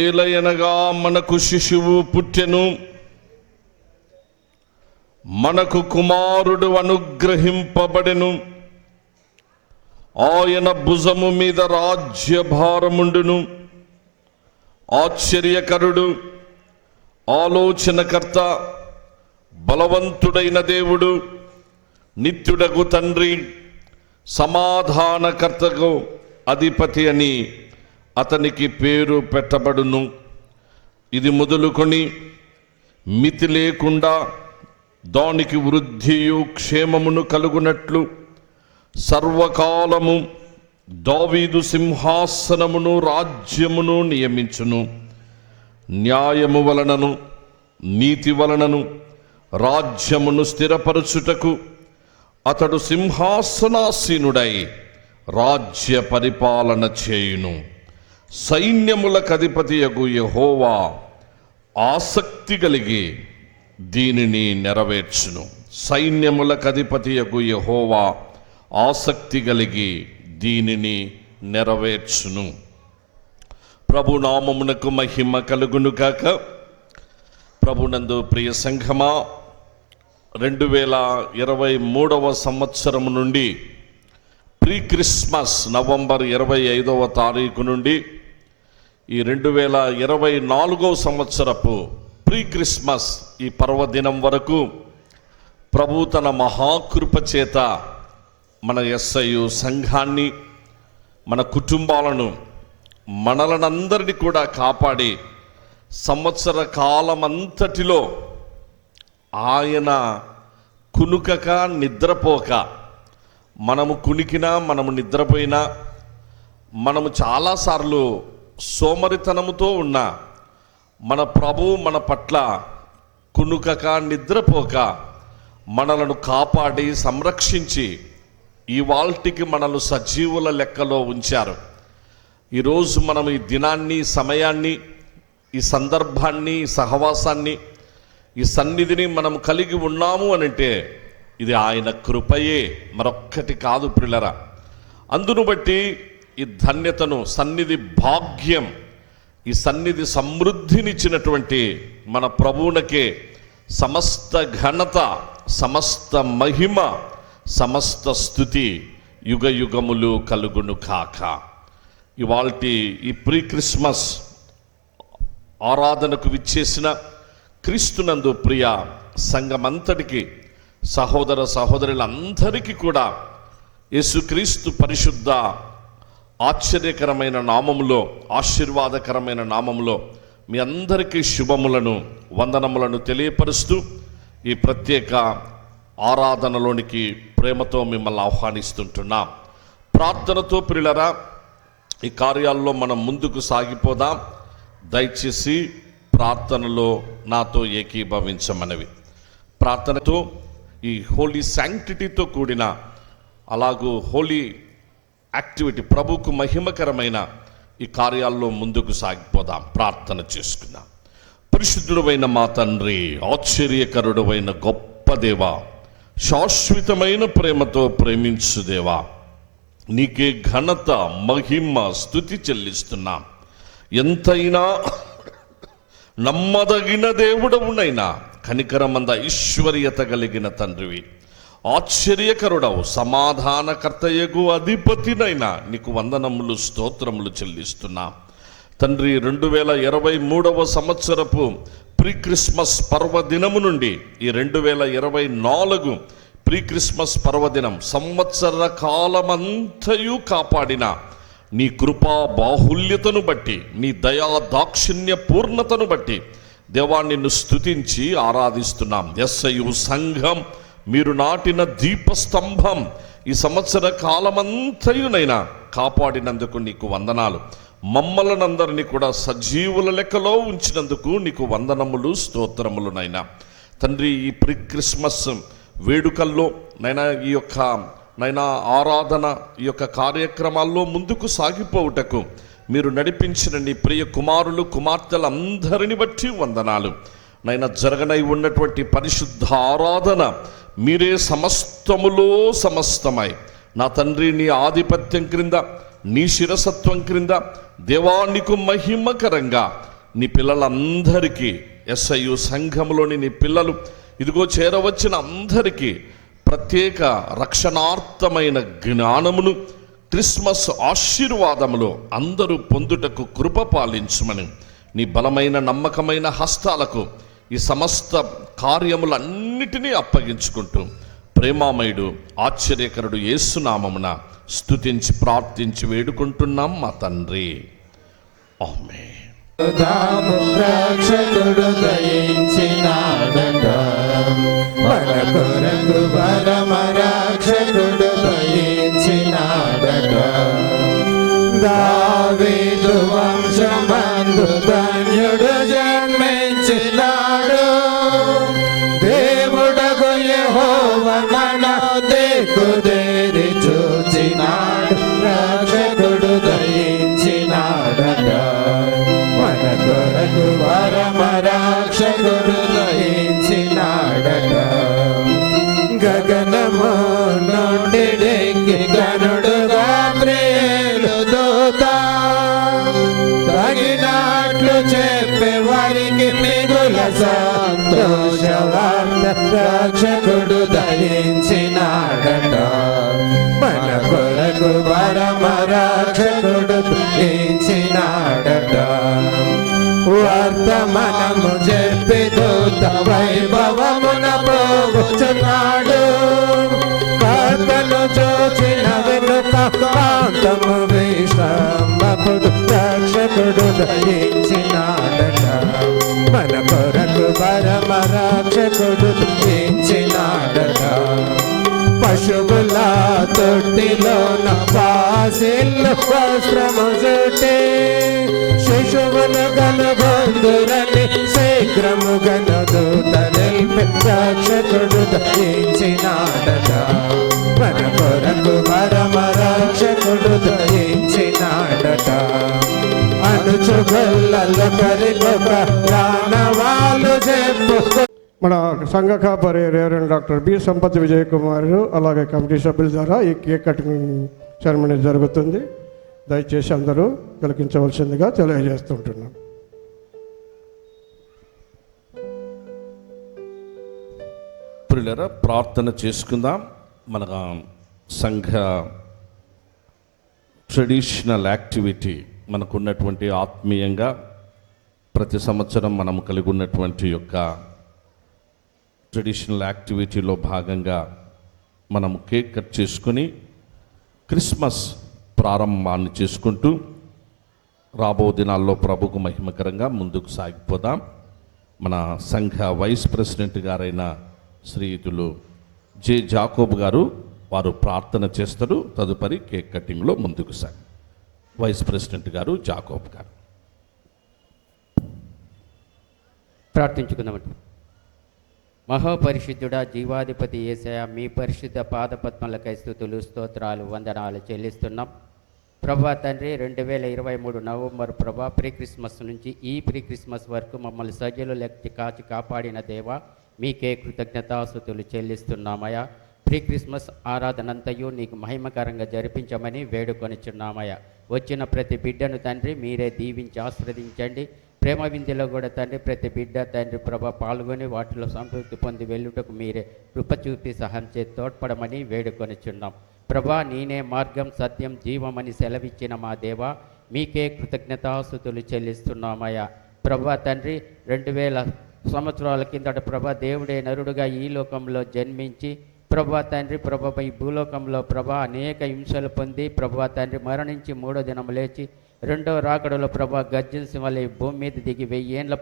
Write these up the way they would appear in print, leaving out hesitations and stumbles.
ఏలయనగా మనకు శిశువు పుట్టెను, మనకు కుమారుడు అనుగ్రహింపబడెను. ఆయన భుజము మీద రాజ్యభారముండును. ఆశ్చర్యకరుడు, ఆలోచనకర్త, బలవంతుడైన దేవుడు, నిత్యుడగు తండ్రి, సమాధానకర్తకు అధిపతి అని అతనికి పేరు పెట్టబడును. ఇది మొదలుకొని మితి లేకుండా దానికి వృద్ధియు క్షేమమును కలుగునట్లు సర్వకాలము దావీదు సింహాసనమును రాజ్యమును నియమించును. న్యాయము వలనను నీతి వలనను రాజ్యమును స్థిరపరచుటకు అతడు సింహాసనాసీనుడై రాజ్య పరిపాలన చేయును. సైన్యములకు అధిపతియగు యెహోవా ఆసక్తి కలిగి దీనిని నెరవేర్చును. సైన్యములకు అధిపతియగు యెహోవా ఆసక్తి కలిగి దీనిని నెరవేర్చును. ప్రభు నామమునకు మహిమ కలుగును గాక. ప్రభునందు ప్రియ సంఘమా, 2023 సంవత్సరము నుండి ప్రీ క్రిస్మస్ నవంబర్ 25వ తారీఖు నుండి ఈ 2024 సంవత్సరపు ప్రీ క్రిస్మస్ ఈ పర్వదినం వరకు ప్రభు తన మహాకృప చేత మన ఎస్ఐయు సంఘాన్ని, మన కుటుంబాలను, మనలనందరినీ కూడా కాపాడి సంవత్సర కాలమంతటిలో ఆయన కునుకక నిద్రపోక, మనము కునికినా మనము నిద్రపోయినా, మనము చాలాసార్లు సోమరితనముతో ఉన్నా మన ప్రభువు మన పట్ల కునుకక నిద్రపోక మనలను కాపాడి సంరక్షించి ఇవాల్టికి మనల్ని సజీవుల లెక్కలో ఉంచారు. ఈరోజు మనం ఈ దినాన్ని, సమయాన్ని, ఈ సందర్భాన్ని, ఈ సహవాసాన్ని, ఈ సన్నిధిని మనం కలిగి ఉన్నాము అనంటే ఇది ఆయన కృపయే, మరొక్కటి కాదు ప్రియులారా. అందును బట్టి ఈ ధన్యతను, సన్నిధి భాగ్యం, ఈ సన్నిధి సమృద్ధినిచ్చినటువంటి మన ప్రభువునకే సమస్త ఘనత, సమస్త మహిమ, సమస్త స్తుతి యుగ యుగములు కలుగును కాక. ఇవాల్టి ఈ ప్రీ క్రిస్మస్ ఆరాధనకు విచ్చేసిన క్రీస్తునందు ప్రియ సంఘమంతటికి, సహోదర సహోదరులందరికీ కూడా యేసుక్రీస్తు పరిశుద్ధ ఆశ్చర్యకరమైన నామములో, ఆశీర్వాదకరమైన నామములో మీ అందరికీ శుభములను, వందనములను తెలియపరుస్తూ ఈ ప్రత్యేక ఆరాధనలోనికి ప్రేమతో మిమ్మల్ని ఆహ్వానిస్తుంటున్నాం. ప్రార్థనతో ప్రియులరా, ఈ కార్యాల్లో మనం ముందుకు సాగిపోదాం. దయచేసి ప్రార్థనలో నాతో ఏకీభవించమనవి. ప్రార్థనతో ఈ హోలీ శాంక్టిటీతో కూడిన అలాగూ హోలీ యాక్టివిటీ, ప్రభువుకు మహిమకరమైన ఈ కార్యాల్లో ముందుకు సాగిపోదాం. ప్రార్థన చేసుకుందాం. పరిశుద్ధుడైన మా తండ్రి, ఆశ్చర్యకరుడైన గొప్ప దేవా, శాశ్వతమైన ప్రేమతో ప్రేమించు దేవా, నీకే ఘనత, మహిమ, స్తుతి చెల్లిస్తున్నాం. ఎంతైనా నమ్మదగిన దేవుడవునైనా, కనికరమంద ఐశ్వర్యత కలిగిన తండ్రివి, ఆశ్చర్యకరుడవు, సమాధానకర్తయగు అధిపతినైనా నీకు వందనములు, స్తోత్రములు చెల్లిస్తున్నాం తండ్రి. 2023 సంవత్సరపు ప్రీ క్రిస్మస్ పర్వదినము నుండి ఈ 2024 ప్రీ క్రిస్మస్ పర్వదినం సంవత్సర కాలమంతయు కాపాడిన నీ కృపా బాహుల్యతను బట్టి, నీ దయా దాక్షిణ్య పూర్ణతను బట్టి దేవా నిన్ను స్తుతించి ఆరాధిస్తున్నాం. యేసయ్యు సంఘం మీరు నాటిన దీపస్తంభం ఈ సంవత్సర కాలమంతయునైనా కాపాడినందుకు నీకు వందనాలు. మమ్మల్నందరినీ కూడా సజీవుల లెక్కలో ఉంచినందుకు నీకు వందనములు, స్తోత్రములునైనా తండ్రి. ఈ ప్రీ క్రిస్మస్ వేడుకల్లో నైనా ఈ యొక్క ఆరాధన, ఈ యొక్క కార్యక్రమాల్లో ముందుకు సాగిపోవుటకు మీరు నడిపించిన నీ ప్రియ కుమారులు, కుమార్తెలందరిని బట్టి వందనాలు నైనా. జరగనై ఉన్నటువంటి పరిశుద్ధ ఆరాధన మీరే సమస్తములో సమస్తమై నా తండ్రి, నీ ఆధిపత్యం క్రింద, నీ శిరసత్వం క్రింద దేవా నీకు మహిమకరంగా నీ పిల్లలందరికీ, యేసయ్యు సంఘములోని నీ పిల్లలు ఇదిగో చేరవచ్చిన అందరికీ ప్రత్యేక రక్షణార్థమైన జ్ఞానమును, క్రిస్మస్ ఆశీర్వాదములు అందరూ పొందుటకు కృప పాలించుమని నీ బలమైన నమ్మకమైన హస్తాలకు ఈ సమస్త కార్యములన్నిటినీ అప్పగించుకుంటూ ప్రేమామయుడు ఆశ్చర్యకరుడు యేసునామమున స్తుతించి ప్రార్థించి వేడుకుంటున్నాం మా తండ్రి. ఆమేన్. రక్షకుడు దయించినాడట, మన కొరకు పరమ రక్షకుడు దయించినాడట. దావీదు వంశమందు ధన్యుడు జన్మించినాడు, దేవుడగు యెహోవా మన దిక్కుదేరి చూచినాడు. రక్షకుడు దయించినాడట, మన కొరకు పరమ రక్షకుడు దయించినాడట. గగనము నుండి దిగి గనుడు గాబ్రియేలు దూత, తగినట్లు చెప్పే వారికి మిగుల సంతోష వార్త. రక్షకుడు దయించినాడట, మన కొరకు పరమ రక్షకుడు దయించినాడట. వర్తమానము చెప్పి దూత వైభవమున పోగుచున్నాడు, కర్తను చూచిన వెనుక కాంతము విశ్రామపుడు. రక్షకుడు దయించినాడట, మన కొరకు పరమ రక్షకుడు దయించినాడట. పశువుల తొట్టిలోన పాసిల్లు వస్త్రము చుట్టి, శిశువును కనుగొందురని శీఘ్రము గనుదూత నిలిపి. రక్షకుడు దయించినాడట, మన కొరకు పరమ రక్షకుడు దయించినాడట. అనుచుగొల్లలో కరికొక ప్రాణవాలు చెప్పు. మన సంఘ కాపరి reverend doctor B Sampath Vijay Kumar అలాగే కమిటీ సభ్యుల ద్వారా ఈ కేక్ కటింగ్ సెరమనీ జరుగుతుంది. దయచేసి అందరూ తిలకించవలసిందిగా తెలియజేస్తుంటున్నాం. ప్రియులారా, ప్రార్థన చేసుకుందాం. మన సంఘ ట్రెడిషనల్ యాక్టివిటీ మనకున్నటువంటి ఆత్మీయంగా ప్రతి సంవత్సరం మనం కలిగి ఉన్నటువంటి యొక్క ట్రెడిషనల్ యాక్టివిటీలో భాగంగా మనం కేక్ కట్ చేసుకుని క్రిస్మస్ ప్రారంభాన్ని చేసుకుంటూ రాబో దినాల్లో ప్రభుకు మహిమకరంగా ముందుకు సాగిపోదాం. మన సంఘ వైస్ ప్రెసిడెంట్ గారైన శ్రీయుతులు జె జాకోబ్ గారు వారు ప్రార్థన చేస్తారు. తదుపరి కేక్ కటింగ్లో ముందుకు సాగి వైస్ ప్రెసిడెంట్ గారు జాకోబ్ గారు ప్రార్థించుకుందామండి. మహాపరిశుద్ధుడా, జీవాధిపతి యేసయ్య, మీ పరిశుద్ధ పాదపద్మలకై స్తుతులు, స్తోత్రాలు, వందనాలు చెల్లిస్తున్నాం. ప్రభా తండ్రి, 2023 నవంబర్ ప్రభా ప్రీ క్రిస్మస్ నుంచి ఈ ప్రీ క్రిస్మస్ వరకు మమ్మల్ని సజ్జలు లెక్క కాచి కాపాడిన దేవా, మీకే కృతజ్ఞతాస్తుతులు చెల్లిస్తున్నామయ్యా. ప్రీ క్రిస్మస్ ఆరాధనంతయు నీకు మహిమకరంగా జరిపించమని వేడుకొనిచున్నామయ్యా. వచ్చిన ప్రతి బిడ్డను తండ్రి మీరే దీవించి ఆస్వాదించండి. ప్రేమ విందులో కూడా తండ్రి ప్రతి బిడ్డ తండ్రి ప్రభ పాల్గొని వాటిలో సంతృప్తి పొంది వెళ్ళుటకు మీరే కృప చూపి సహాయం చేసి తోడ్పడమని వేడుకొనిచున్నాం. ప్రభా, నేనే మార్గం, సత్యం, జీవమని సెలవిచ్చిన మా దేవా, మీకే కృతజ్ఞతాస్తుతులు చెల్లిస్తున్నామయ్యా. ప్రభా తండ్రి, 2000 సంవత్సరాల కిందట ప్రభా దేవుడే నరుడుగా ఈ లోకంలో జన్మించి ప్రభా తండ్రి ఈ భూలోకంలో ప్రభా అనేక హింసలు పొంది ప్రభా తండ్రి మరణించి 3వ దినం లేచి 2వ రాకడలో ప్రభా గర్జన సింహలై భూమి మీద దిగి 1000 ఏండ్ల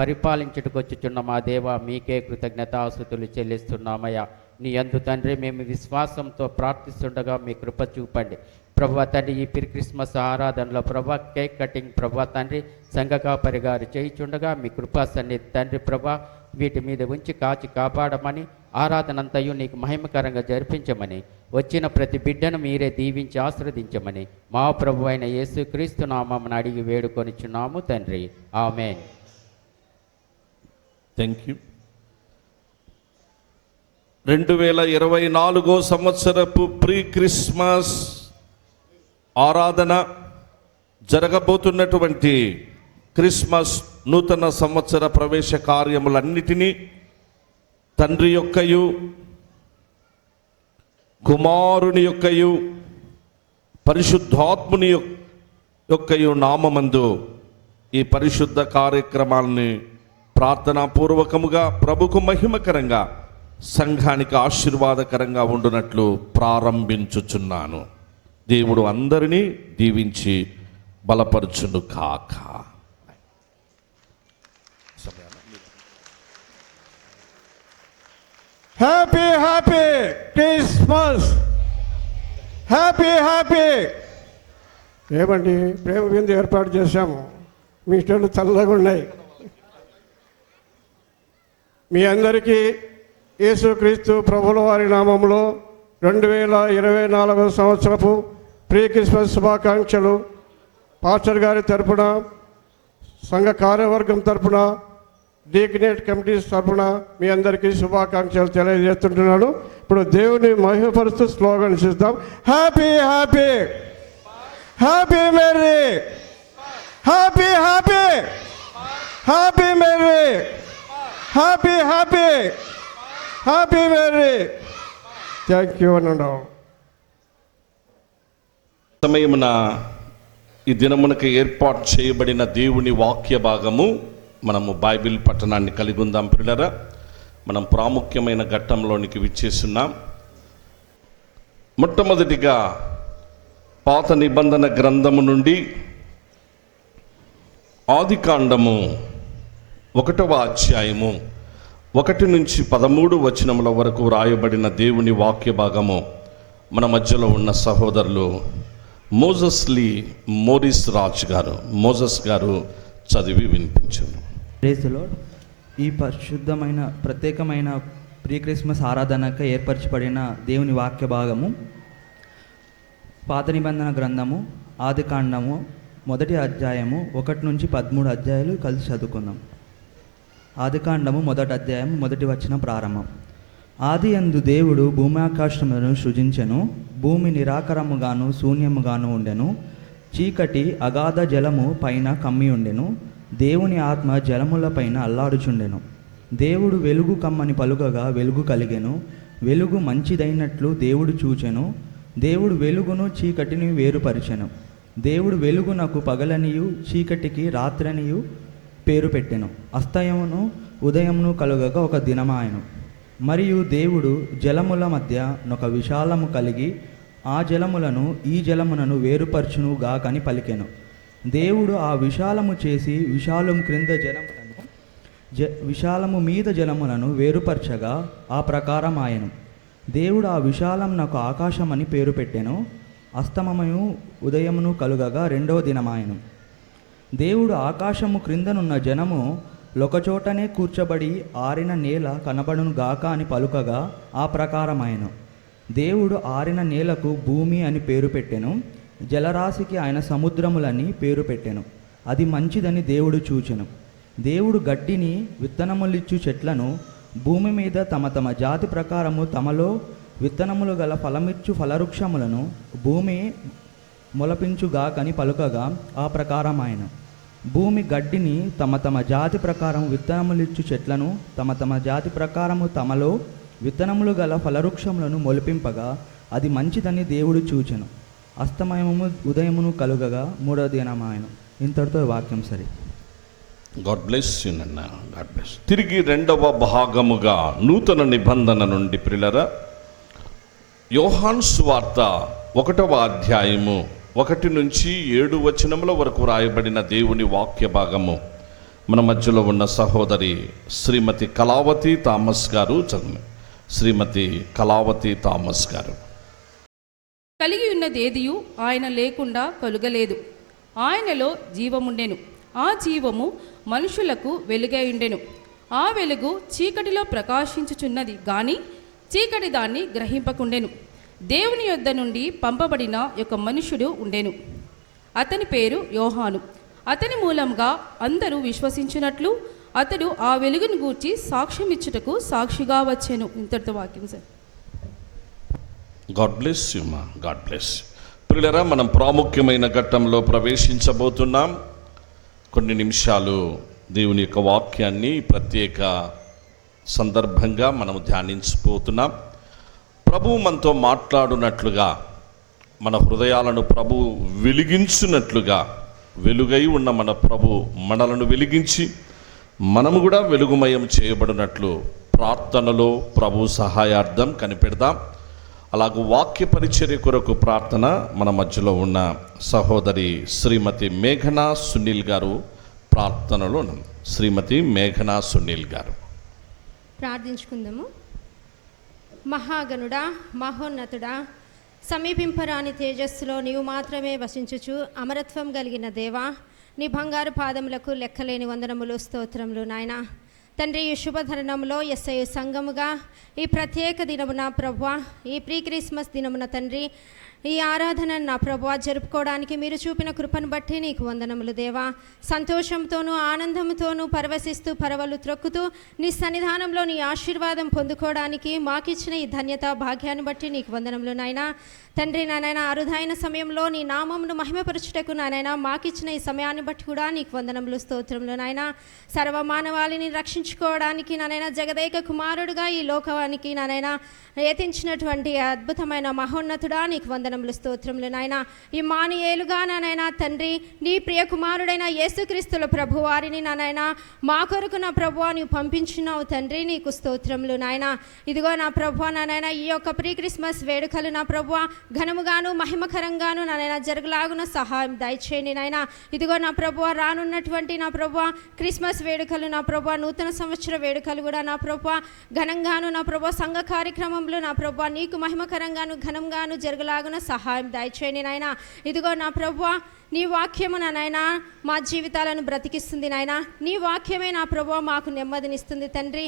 పరిపాలించుటకు వచ్చుచున్న మా దేవా, మీకే కృతజ్ఞతాస్తుతులు చెల్లిస్తున్నామయ్యా. నీ యందు తండ్రి మేము విశ్వాసంతో ప్రార్థిస్తుండగా మీ కృప చూపండి ప్రభా తండ్రి. ఈ ప్రీ క్రిస్మస్ ఆరాధనలో ప్రభా కేక్ కటింగ్ ప్రభా తండ్రి సంఘ కాపరి గారు చేయిచుండగా మీ కృపా సన్నిధి తండ్రి ప్రభా వీటి మీద ఉంచి కాచి కాపాడమని, ఆరాధనంతయు నీకు మహిమకరంగా జరిపించమని, వచ్చిన ప్రతి బిడ్డను మీరే దీవించి ఆశీర్వదించమని మా ప్రభు అయిన యేసుక్రీస్తు నామమున అడిగి వేడుకొనిచున్నాము తండ్రి. ఆమేన్. Thank you. 2024 సంవత్సరపు ప్రీ క్రిస్మస్ ఆరాధన జరగబోతున్నటువంటి క్రిస్మస్ నూతన సంవత్సర ప్రవేశ కార్యములన్నిటినీ తండ్రి యొక్కయు కుమారుని యొక్కయు పరిశుద్ధాత్ముని యొక్కయు నామమందు ఈ పరిశుద్ధ కార్యక్రమాలని ప్రార్థనాపూర్వకముగా ప్రభుకు మహిమకరంగా సంఘానికి ఆశీర్వాదకరంగా ఉండునట్లు ప్రారంభించుచున్నాను. దేవుడు అందరినీ దీవించి బలపరచును కాక. Happy happy Christmas. హ్యాపీ ఏమండి, ప్రేమ విందు ఏర్పాటు చేశాము. మీ ఇష్టాలు చల్లగా ఉన్నాయి. మీ అందరికీ యేసుక్రీస్తు ప్రభుల వారి నామంలో 2024 సంవత్సరపు ప్రీ క్రిస్మస్ శుభాకాంక్షలు పాస్టర్ గారి తరపున, సంఘ కార్యవర్గం తరపున, డీకనేట్ కమిటీస్ తరపున మీ అందరికీ శుభాకాంక్షలు తెలియజేస్తుంటున్నాను. ఇప్పుడు దేవుని మహిమపరుస్తూ స్లోగన్ ఇస్తాం. Happy happy happy merry happy happy happy merry happy happy happy merry. Thank you అనండి. సమయమున ఈ దినమునకు ఏర్పాటు చేయబడిన దేవుని వాక్య భాగము మనము బైబిల్ పట్టణాన్ని కలిగి ఉందాం. పిల్లరా, మనం ప్రాముఖ్యమైన ఘట్టంలోనికి విచ్చేస్తున్నాం. మొట్టమొదటిగా పాత నిబంధన గ్రంథము నుండి ఆదికాండము 1వ అధ్యాయము 1 నుంచి 13 వచనముల వరకు రాయబడిన దేవుని వాక్య భాగము మన మధ్యలో ఉన్న సహోదరులు మోరిస్ రాజ్ గారు, మోజస్ గారు చదివి వినిపించారు. Praise the Lord. ఈ పరిశుద్ధమైన ప్రత్యేకమైన ప్రీ క్రిస్మస్ ఆరాధనకు ఏర్పరచబడిన దేవుని వాక్య భాగము పాత నిబంధన గ్రంథము ఆదికాండము 1వ అధ్యాయము 1 నుంచి 13 అధ్యాయాలు కలిసి చదువుకుందాం. ఆదికాండము 1వ అధ్యాయం 1వ వచనం ప్రారంభం. ఆది యందు దేవుడు భూమ్యాకాశములను సృజించెను. భూమి నిరాకరముగాను శూన్యముగాను ఉండెను. చీకటి అగాధ జలము పైన కమ్మి ఉండెను. దేవుని ఆత్మ జలముల పైన అల్లాడుచుండెను. దేవుడు వెలుగు కమ్మని పలుకగా వెలుగు కలిగెను. వెలుగు మంచిదైనట్లు దేవుడు చూచెను. దేవుడు వెలుగును చీకటిని వేరుపరిచెను. దేవుడు వెలుగునకు పగలనియు చీకటికి రాత్రనియు పేరు పెట్టెను. అస్తయమును ఉదయమును కలుగగా ఒక దినమాయను. మరియు దేవుడు జలముల మధ్య ఒక విశాలము కలిగి ఆ జలములను ఈ జలములను వేరుపరచును గాకని పలికెను. దేవుడు ఆ విశాలము చేసి విశాలము క్రింద జలములను విశాలము మీద జలములను వేరుపరచగా ఆ ప్రకారం ఆయను. దేవుడు ఆ విశాలం నాకు ఆకాశమని పేరు పెట్టెను. అస్తమయము ఉదయమును కలుగగా రెండవ దినమాయను. దేవుడు ఆకాశము క్రిందనున్న జనము లొకచోటనే కూర్చబడి ఆరిన నేల కనబడును గాక అని పలుకగా ఆ ప్రకారమాయను. దేవుడు ఆరిన నేలకు భూమి అని పేరు పెట్టెను. జలరాశికి ఆయన సముద్రములని పేరు పెట్టెను. అది మంచిదని దేవుడు చూచెను. దేవుడు గడ్డిని విత్తనములిచ్చు చెట్లను భూమి మీద తమ తమ జాతి ప్రకారము తమలో విత్తనములు గల ఫలమిచ్చు ఫలవృక్షములను భూమి మొలపించుగాకని పలుకగా ఆ ప్రకారం ఆయన. భూమి గడ్డిని తమ తమ జాతి ప్రకారం విత్తనములిచ్చు చెట్లను తమ తమ జాతి ప్రకారము తమలో విత్తనములు గల ఫలవృక్షములను మొలిపింపగా అది మంచిదని దేవుడు చూచెను. అస్తమయము ఉదయమును కలుగగా మూడవ దినమాయను. ఇంతటితో వాక్యం సరి. గాడ్ బ్లెస్ యు నాన్న. God bless. తిరిగి రెండవ భాగముగా నూతన నిబంధన నుండి ప్రియులారా, యోహాను సువార్త 1వ అధ్యాయము 1 నుంచి 7 వచనముల వరకు రాయబడిన దేవుని వాక్య భాగము మన మధ్యలో ఉన్న సహోదరి శ్రీమతి కళావతి థామస్ గారు చదువు. శ్రీమతి కళావతి థామస్ గారు. కలిగి ఉన్నదేదియు ఆయన లేకుండా కలుగలేదు. ఆయనలో జీవముండెను. ఆ జీవము మనుషులకు వెలుగై ఉండెను. ఆ వెలుగు చీకటిలో ప్రకాశించుచున్నది గాని చీకటి దాన్ని గ్రహింపకుండెను. దేవుని యొద్ద నుండి పంపబడిన ఒక మనుషుడు ఉండెను. అతని పేరు యోహాను. అతని మూలంగా అందరూ విశ్వసించినట్లు అతడు ఆ వెలుగును గూర్చి సాక్ష్యం ఇచ్చుటకు సాక్షిగా వచ్చెను. ఇంతటితో వాక్యం సార్. గాడ్ బ్లెస్ యు మా. God bless. ప్రియులారా, మనం ప్రాముఖ్యమైన ఘట్టంలో ప్రవేశించబోతున్నాం. కొన్ని నిమిషాలు దేవుని యొక్క వాక్యాన్ని ప్రత్యేక సందర్భంగా మనం ధ్యానించబోతున్నాం. ప్రభువు మనతో మాట్లాడునట్లుగా, మన హృదయాలను ప్రభు వెలిగించున్నట్లుగా, వెలుగై ఉన్న మన ప్రభు మనలను వెలిగించి మనము కూడా వెలుగుమయం చేయబడినట్లు ప్రార్థనలో ప్రభు సహాయార్థం కనిపెడదాం. అలాగూ వాక్య పరిచర్య కొరకు ప్రార్థన మన మధ్యలో ఉన్న సహోదరి శ్రీమతి మేఘనా సునీల్ గారు ప్రార్థనలో. శ్రీమతి మేఘనా సునీల్ గారు. ప్రార్థించుకుందాము. మహాగణుడా, మహోన్నతుడా, సమీపింపరాని తేజస్సులో నీవు మాత్రమే వసించుచు అమరత్వం కలిగిన దేవా, నీ బంగారు పాదములకు లెక్కలేని వందనములు, స్తోత్రములు నాయనా. తండ్రి, ఈ శుభధరణంలో ఎస్ఐ సంఘముగా ఈ ప్రత్యేక దినమున ప్రభువా, ఈ ప్రీ క్రిస్మస్ దినమున తండ్రి, ఈ ఆరాధన నా ప్రభువా జరుపుకోవడానికి మీరు చూపిన కృపను బట్టి నీకు వందనములు దేవా. సంతోషంతోనూ ఆనందంతోనూ పరవశిస్తూ పరవలు త్రొక్కుతూ నీ సన్నిధానంలో నీ ఆశీర్వాదం పొందుకోవడానికి మాకిచ్చిన ఈ ధన్యత భాగ్యాన్ని బట్టి నీకు వందనములు నాయనా. తండ్రి, నాయన అరుదైన సమయంలో నీ నామమును మహిమపరచుటకు నాయన మాకిచ్చిన ఈ సమయాన్ని బట్టి కూడా నీకు వందనములు, స్తోత్రములు నాయన. సర్వమానవాళిని రక్షించుకోవడానికి నాయన జగదేక కుమారుడుగా ఈ లోకానికి నాయన యతించినటువంటి అద్భుతమైన మహోన్నతుడా నీకు వందనములు, స్తోత్రములు నాయన. ఈ మానియేలుగా నాయన తండ్రి, నీ ప్రియ కుమారుడైన యేసుక్రీస్తుల ప్రభు వారిని నాయన మా కొరకు నా ప్రభువా నీవు పంపించినావు తండ్రి, నీకు స్తోత్రములు నాయన. ఇదిగో నా ప్రభువా నాయన, ఈ యొక్క ప్రీ క్రిస్మస్ వేడుకలు నా ప్రభువా ఘనముగాను మహిమకరంగాను నాయన జరగలాగున సహాయం దయచేయండి నాయన. ఇదిగో నా ప్రభువా రానున్నటువంటి నా ప్రభువా క్రిస్మస్ వేడుకలు నా ప్రభువా నూతన సంవత్సర వేడుకలు కూడా నా ప్రభువా ఘనంగాను నా ప్రభువా సంఘ కార్యక్రమంలో నా ప్రభువా నీకు మహిమకరంగాను ఘనంగాను జరగలాగున సహాయం దయచేయండి నాయన. ఇదిగో నా ప్రభువా నీ వాక్యము నాయన మా జీవితాలను బ్రతికిస్తుంది నాయన. నీ వాక్యమే నా ప్రభువా మాకు నెమ్మదినిస్తుంది తండ్రి.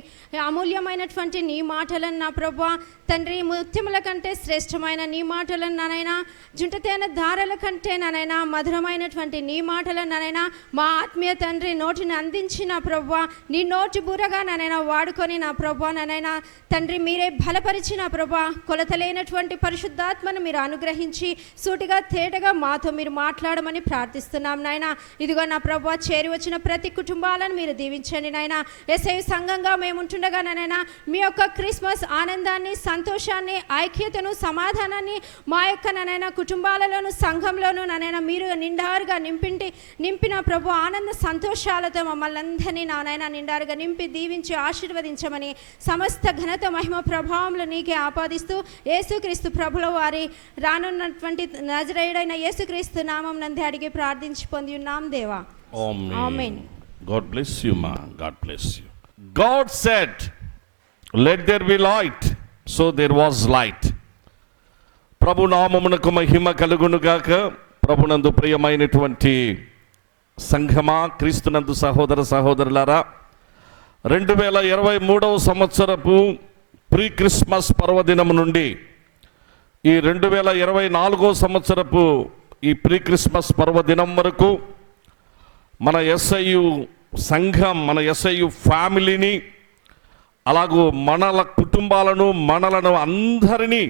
అమూల్యమైనటువంటి నీ మాటలను నా ప్రభువా తండ్రి, ముత్యముల కంటే శ్రేష్టమైన నీ మాటలను నాయన, జుంటతేన దారాల కంటే నాయన మధురమైనటువంటి నీ మాటలను నాయన మా ఆత్మీయ తండ్రి నోటిని అందించిన ప్రభువా నీ నోటి బూరగా నాయన వాడుకొని నా ప్రభువా నాయన తండ్రి మీరే బలపరిచిన ప్రభువా కొలతలేనటువంటి పరిశుద్ధాత్మను మీరు అనుగ్రహించి సూటిగా తేటగా మాతో మీరు మాట్లాడమని ప్రార్థిస్తున్నాం నాయన. ఇదిగో నా ప్రభువా చేరి వచ్చిన ప్రతి కుటుంబాలను మీరు దీవించండి నాయన. యేసయ్య సంఘంగా మేము ఉంటుండగా నాయన మీ యొక్క క్రిస్మస్ ఆనందాన్ని, సంతోషాన్ని, ఐక్యతను, సమాధానాన్ని మా యొక్క నాయన కుటుంబాలలోను సంఘంలోను నాయన మీరు నిండారుగా నింపిన ప్రభు ఆనంద సంతోషాలతో మమ్మల్ని అందరినీ నాయన నిండారుగా నింపి దీవించి ఆశీర్వదించమని సమస్త ఘనత మహిమ ప్రభావములు నీకే ఆపాదిస్తూ యేసుక్రీస్తు ప్రభుల వారి రానున్నటువంటి నజరేయుడైన యేసుక్రీస్తు నామం నంది అడిగి ప్రార్థించి పొంది ఉన్నాం దేవా. ఆమేన్. గాడ్ బ్లెస్ యు మా. God bless you. God said, let there be light, so there was light. ప్రభు నామమునకు మహిమ కలుగునుగాక. ప్రభునందు ప్రియమైనటువంటి సంఘమా, క్రీస్తునందు సహోదర సహోదరులారా, 2023 సంవత్సరపు ప్రీ క్రిస్మస్ పర్వదినం నుండి ఈ 2024 సంవత్సరపు ఈ ప్రీ క్రిస్మస్ పర్వదినం వరకు మన SIU సంఘం, మన SIU ఫ్యామిలీని, అలాగూ మనల కుటుంబాలను, మనలను అందరినీ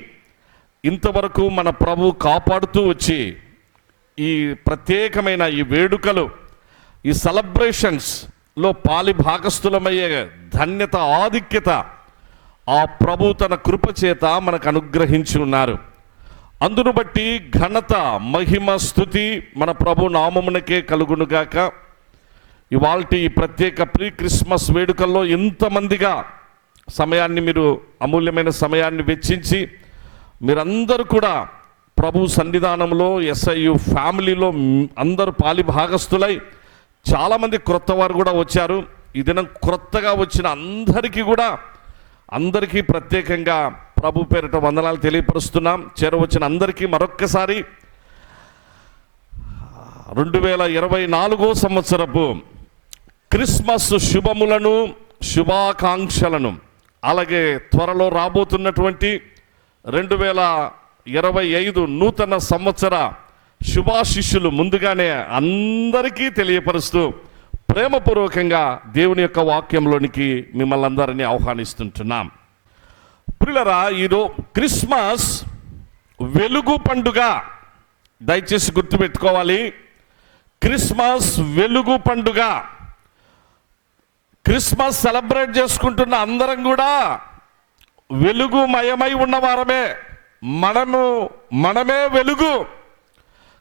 ఇంతవరకు మన ప్రభు కాపాడుతూ వచ్చి ఈ ప్రత్యేకమైన ఈ వేడుకలు, ఈ సెలబ్రేషన్స్లో పాలి భాగస్థులమయ్యే ధన్యత, ఆధిక్యత ఆ ప్రభు తన కృప చేత మనకు అనుగ్రహించి ఉన్నారు. అందును బట్టి ఘనత, మహిమ, స్తుతి మన ప్రభు నామమునకే కలుగునుగాక. ఇవాల్టి ఈ ప్రత్యేక ప్రీ క్రిస్మస్ వేడుకల్లో ఇంతమందిగా సమయాన్ని, మీరు అమూల్యమైన సమయాన్ని వెచ్చించి మీరందరూ కూడా ప్రభు సన్నిధానంలో SIU ఫ్యామిలీలో అందరూ పాలి భాగస్థులై, చాలామంది క్రొత్త వారు కూడా వచ్చారు. ఈ దినం క్రొత్తగా వచ్చిన అందరికీ ప్రత్యేకంగా ప్రభు పేరిట వందనాలు తెలియపరుస్తున్నాం. చేరవచ్చిన అందరికీ మరొక్కసారి 2024 సంవత్సరపు క్రిస్మస్ శుభములను, శుభాకాంక్షలను, అలాగే త్వరలో రాబోతున్నటువంటి 2025 నూతన సంవత్సర శుభాశిష్యులు ముందుగానే అందరికీ తెలియపరుస్తూ ప్రేమపూర్వకంగా దేవుని యొక్క వాక్యంలోనికి మిమ్మల్ని అందరినీ ఆహ్వానిస్తుంటున్నాం. ప్రియులారా, ఈరోజు క్రిస్మస్ వెలుగు పండుగ. దయచేసి గుర్తుపెట్టుకోవాలి, క్రిస్మస్ వెలుగు పండుగ. క్రిస్మస్ సెలబ్రేట్ చేసుకుంటున్న అందరం కూడా వెలుగుమయమై ఉన్నవారమే. మనమే వెలుగు.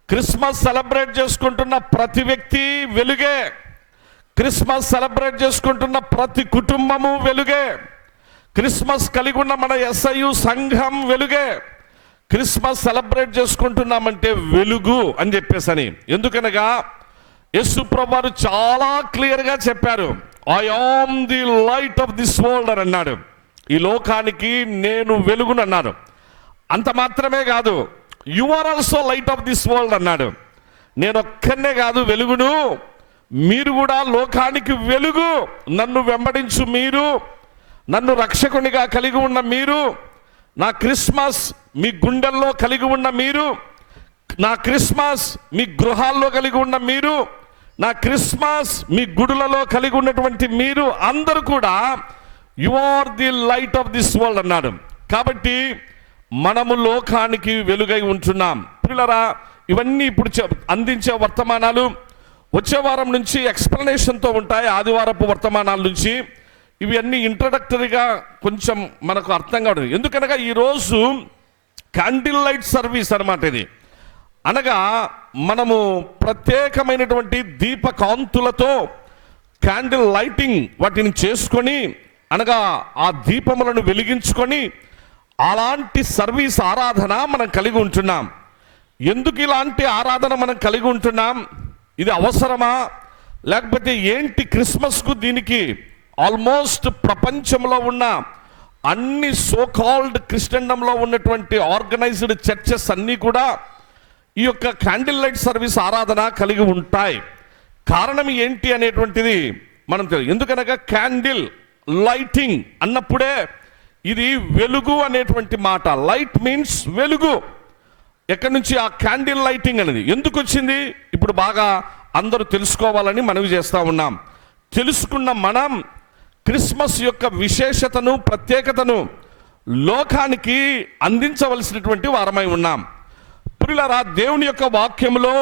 క్రిస్మస్ సెలబ్రేట్ చేసుకుంటున్న ప్రతి వ్యక్తి వెలుగే. క్రిస్మస్ సెలబ్రేట్ చేసుకుంటున్న ప్రతి కుటుంబము వెలుగే. క్రిస్మస్ కలిగి ఉన్న మన SIU సంఘం వెలుగే. క్రిస్మస్ సెలబ్రేట్ చేసుకుంటున్నామంటే వెలుగు అని చెప్పేసని. ఎందుకనగా యేసు ప్రభువు చాలా క్లియర్గా చెప్పారు, I am the light of this world అని అన్నాడు. ఈ లోకానికి నేను వెలుగును అన్నాడు. అంత మాత్రమే కాదు, you are also light of this world అన్నాడు. నేను ఒక్కనే కాదు వెలుగును, మీరు కూడా లోకానికి వెలుగు. నన్ను వెంబడించు మీరు, నన్ను రక్షకునిగా కలిగి ఉన్న మీరు, నా క్రిస్మస్ మీ గుండెల్లో కలిగి ఉన్న మీరు, నా క్రిస్మస్ మీ గృహాల్లో కలిగి ఉన్న మీరు, నా క్రిస్మస్ మీ గుడులలో కలిగి ఉన్నటువంటి మీరు అందరూ కూడా you are the light of this world అన్నాడు. కాబట్టి మనము లోకానికి వెలుగై ఉంటున్నాం. పిల్లరా, ఇవన్నీ ఇప్పుడు అందించే వర్తమానాలు వచ్చే వారం నుంచి ఎక్స్ప్లెనేషన్తో ఉంటాయి. ఆదివారపు వర్తమానాల నుంచి ఇవి అన్నీ ఇంట్రడక్టరీగా కొంచెం మనకు అర్థం కాదు. ఎందుకనగా ఈరోజు క్యాండిల్ లైట్ సర్వీస్ అన్నమాట. ఇది అనగా మనము ప్రత్యేకమైనటువంటి దీపకాంతులతో క్యాండిల్ లైటింగ్ వాటిని చేసుకొని, అనగా ఆ దీపములను వెలిగించుకొని అలాంటి సర్వీస్ ఆరాధన మనం కలిగి ఉంటున్నాం. ఎందుకు ఇలాంటి ఆరాధన మనం కలిగి ఉంటున్నాం? ఇది అవసరమా, లేకపోతే ఏంటి? క్రిస్మస్కు దీనికి ఆల్మోస్ట్ ప్రపంచంలో ఉన్న అన్ని సోకాల్డ్ క్రిస్టియన్డంలో ఉన్నటువంటి ఆర్గనైజ్డ్ చర్చెస్ అన్నీ కూడా ఈ యొక్క క్యాండిల్ లైట్ సర్వీస్ ఆరాధన కలిగి ఉంటాయి. కారణం ఏంటి అనేటువంటిది మనం తెలియదు. ఎందుకనగా క్యాండిల్ లైటింగ్ అన్నప్పుడే ఇది వెలుగు అనేటువంటి మాట. లైట్ మీన్స్ వెలుగు. ఎక్కడి నుంచి ఆ క్యాండిల్ లైటింగ్ అనేది ఎందుకు వచ్చింది? ఇప్పుడు బాగా అందరూ తెలుసుకోవాలని మనవి చేస్తూ ఉన్నాం. తెలుసుకున్న మనం క్రిస్మస్ యొక్క విశేషతను, ప్రత్యేకతను లోకానికి అందించవలసినటువంటి వారమై ఉన్నాం. ప్రియులారా, దేవుని యొక్క వాక్యంలో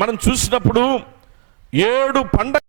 మనం చూసినప్పుడు 7 పండగలు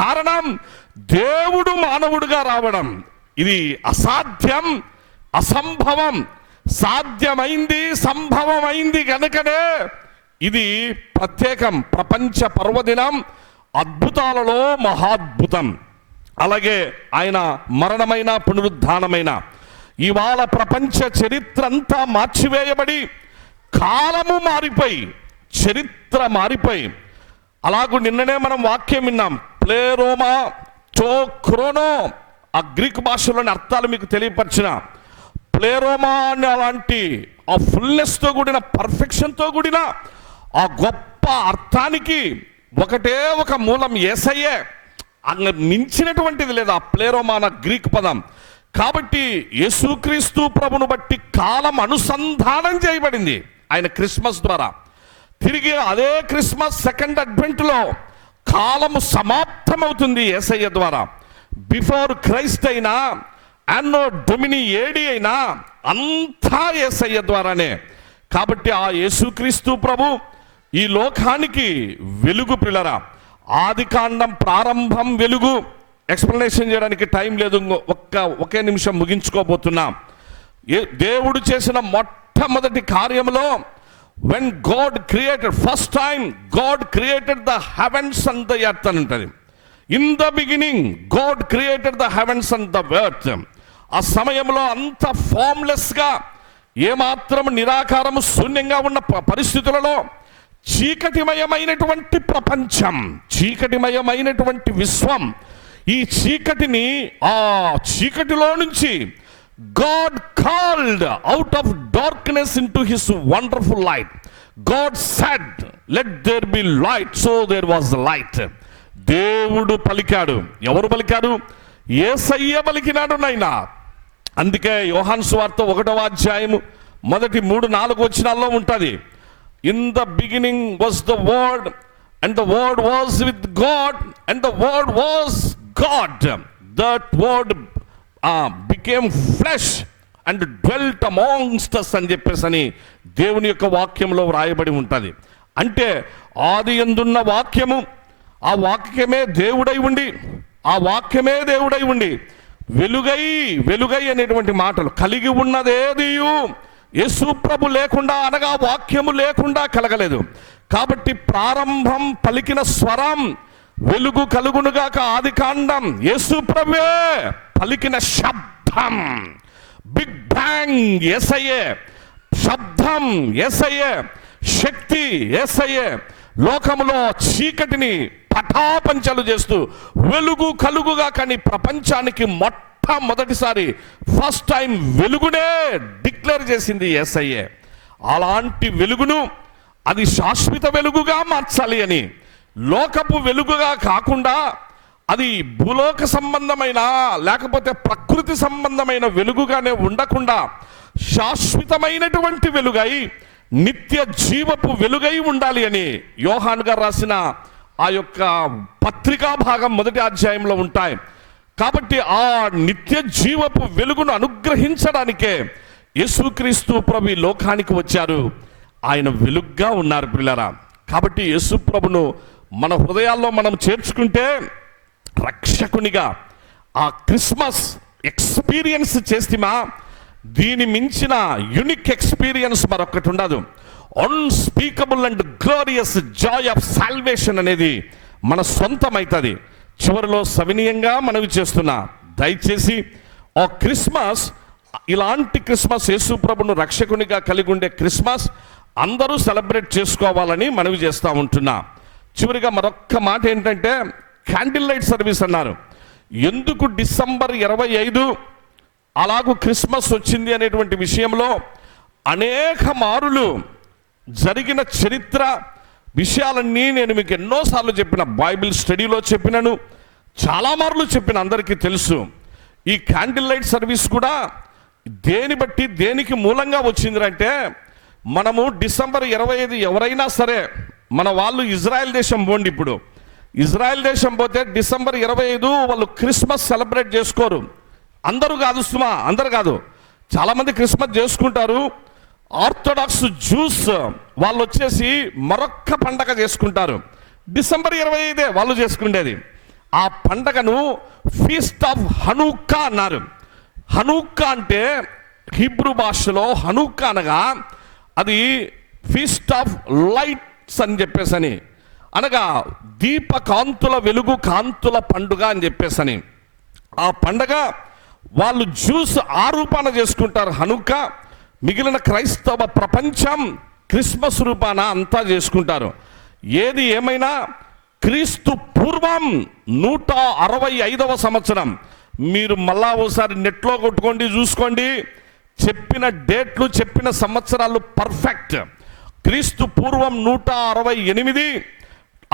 కారణం దేవుడు మానవుడిగా రావడం. ఇది అసాధ్యం, అసంభవం. సాధ్యమైంది, సంభవమైంది కనుకనే ఇది ప్రత్యేకం. ప్రపంచ పర్వదినం అద్భుతాలలో మహాద్భుతం. అలాగే ఆయన మరణమైన పునరుద్ధానమైన ఇవాళ ప్రపంచ చరిత్ర అంతా మార్చివేయబడి కాలము మారిపోయి చరిత్ర మారిపోయి, అలాగూ నిన్ననే మనం వాక్యం విన్నాం, ప్లేరోమా టో క్రోనో, ఆ గ్రీక్ భాషలోని అర్థాలు మీకు తెలియపరిచిన ప్లేరోమా అనే అలాంటి ఆ ఫుల్నెస్తో కూడిన, పర్ఫెక్షన్తో కూడిన ఆ గొప్ప అర్థానికి ఒకటే ఒక మూలం యేసయ్యే. మించినటువంటిది లేదు ఆ ప్లేరోమా అన్న గ్రీక్ పదం. కాబట్టి యేసుక్రీస్తు ప్రభును బట్టి కాలం అనుసంధానం చేయబడింది ఆయన క్రిస్మస్ ద్వారా. తిరిగి అదే క్రిస్మస్ సెకండ్ అడ్వెంట్లో కాలము సమాప్తమవుతుంది యేసయ్య ద్వారా. బిఫోర్ క్రైస్ట్ అయినా, అన్నో డొమిని ఏడి అయినా అంతా యేసయ్య ద్వారానే. కాబట్టి ఆ యేసుక్రీస్తు ప్రభు ఈ లోకానికి వెలుగు. పిల్లరా, ఆది కాండం ప్రారంభం వెలుగు. ఎక్స్ప్లెనేషన్ చేయడానికి టైం లేదు, ఒకే నిమిషం ముగించుకోబోతున్నా. దేవుడు చేసిన మొట్టమొదటి కార్యంలో when God created, first time God created the heavens and the earth అని ఉంటుంది. In the beginning God created the heavens and the earth. ఆ సమయంలో అంత ఫార్మ్లెస్గా, ఏమాత్రం నిరాకారము శూన్యంగా ఉన్న పరిస్థితులలో చీకటిమయమైనటువంటి ప్రపంచం, చీకటిమయమైనటువంటి విశ్వం, ఈ చీకటిని, ఆ చీకటిలో నుంచి God called out of darkness into his wonderful light. God said, let there be light, so there was light. దేవుడు పలికాడు. ఎవరు పలికారు? యేసయ్య పలికినాడు నాయనా. అందుకే యోహాను సువార్త 1వ అధ్యాయము మొదటి 3-4 వచనాల్లో ఉంటుంది. In the beginning was the word, and the word was with God, and the word was God. That word became flesh and dwelt amongst us అని చెప్పేసి దేవుని యొక్క వాక్యంలో వ్రాయబడి ఉంటుంది. అంటే ఆది యందున్న వాక్యము, ఆ వాక్యమే దేవుడై ఉండి, ఆ వాక్యమే దేవుడై ఉండి వెలుగై, వెలుగై అనేటువంటి మాటలు కలిగి ఉన్నదేదియు యేసు ప్రభు లేకుండా, అనగా వాక్యము లేకుండా కలగలేదు. కాబట్టి ప్రారంభం పలికిన స్వరం వెలుగు కలుగునుగాక, ఆది కాండం యేసు ప్రభువే పలికిన శబ్దం, బిగ్ బ్యాంగ్ యేసయ్యే, శబ్దం యేసయ్యే, శక్తి యేసయ్యే. లోకములో చీకటిని పటాపంచలు చేస్తూ వెలుగు కలుగుగా, కానీ ప్రపంచానికి మొట్టమొదటిసారి ఫస్ట్ టైం వెలుగునే డిక్లేర్ చేసింది యేసయ్యే. అలాంటి వెలుగును అది శాశ్వత వెలుగుగా మార్చాలి అని, లోకపు వెలుగుగా కాకుండా అది భూలోక సంబంధమైన లేకపోతే ప్రకృతి సంబంధమైన వెలుగుగానే ఉండకుండా శాశ్వతమైనటువంటి వెలుగై, నిత్య జీవపు వెలుగై ఉండాలి అని యోహాను గారు రాసిన ఆ యొక్క పత్రికా భాగం 1వ అధ్యాయంలో ఉంటాయి. కాబట్టి ఆ నిత్య జీవపు వెలుగును అనుగ్రహించడానికే యేసుక్రీస్తు ప్రభు లోకానికి వచ్చారు. ఆయన వెలుగుగా ఉన్నారు పిల్లరా. కాబట్టి యేసు ప్రభును మన హృదయాల్లో మనం చేర్చుకుంటే రక్షకునిగా ఆ క్రిస్మస్ ఎక్స్పీరియన్స్ చేస్తేమా, దీని మించిన యూనిక్ ఎక్స్పీరియన్స్ మరొకటి ఉండదు. Unspeakable and glorious Joy of salvation అనేది మన సొంతమవుతుంది. చివరిలో సవినీయంగా మనవి చేస్తున్నా, దయచేసి ఆ క్రిస్మస్, ఇలాంటి క్రిస్మస్, యేసు ప్రభును రక్షకునిగా కలిగి ఉండే క్రిస్మస్ అందరూ సెలబ్రేట్ చేసుకోవాలని మనవి చేస్తూ ఉంటున్నా. చివరిగా మరొక్క మాట ఏంటంటే క్యాండిల్ లైట్ సర్వీస్ అన్నారు. ఎందుకు డిసెంబర్ 25 అలాగూ క్రిస్మస్ వచ్చింది అనేటువంటి విషయంలో అనేక మారులు జరిగిన చరిత్ర విషయాలన్నీ నేను మీకు ఎన్నోసార్లు చెప్పిన, బైబిల్ స్టడీలో చెప్పినాను, చాలా మార్లు చెప్పిన, అందరికీ తెలుసు. ఈ క్యాండిల్ లైట్ సర్వీస్ కూడా దేని బట్టి దేనికి మూలంగా వచ్చిందంటే, మనము డిసెంబర్ 25 ఎవరైనా సరే, మన వాళ్ళు ఇజ్రాయెల్ దేశం పోండి, ఇప్పుడు ఇజ్రాయెల్ దేశం పోతే డిసెంబర్ 25 వాళ్ళు క్రిస్మస్ సెలబ్రేట్ చేసుకోరు. అందరూ కాదు సుమా, అందరు కాదు, చాలామంది క్రిస్మస్ చేసుకుంటారు. ఆర్థోడాక్స్ జ్యూస్ వాళ్ళు వచ్చేసి మరొక్క పండగ చేసుకుంటారు. డిసెంబర్ 25 వాళ్ళు చేసుకునేది. ఆ పండగను ఫీస్ట్ ఆఫ్ హనూకా అన్నారు. హనూకా అంటే హీబ్రూ భాషలో హనూకా అనగా అది ఫీస్ట్ ఆఫ్ లైట్స్ అని చెప్పేసని, అనగా దీపకాంతుల వెలుగు కాంతుల పండుగ అని చెప్పేసని. ఆ పండగ వాళ్ళు జ్యూస్ ఆ రూపాన చేసుకుంటారు హనూకా. మిగిలిన క్రైస్తవ ప్రపంచం క్రిస్మస్ రూపాన అంతా చేసుకుంటారు. ఏది ఏమైనా క్రీస్తు పూర్వం 165వ సంవత్సరం, మీరు మళ్ళా ఓసారి నెట్లో కొట్టుకోండి, చూసుకోండి, చెప్పిన డేట్లు చెప్పిన సంవత్సరాలు పర్ఫెక్ట్. క్రీస్తు పూర్వం 168.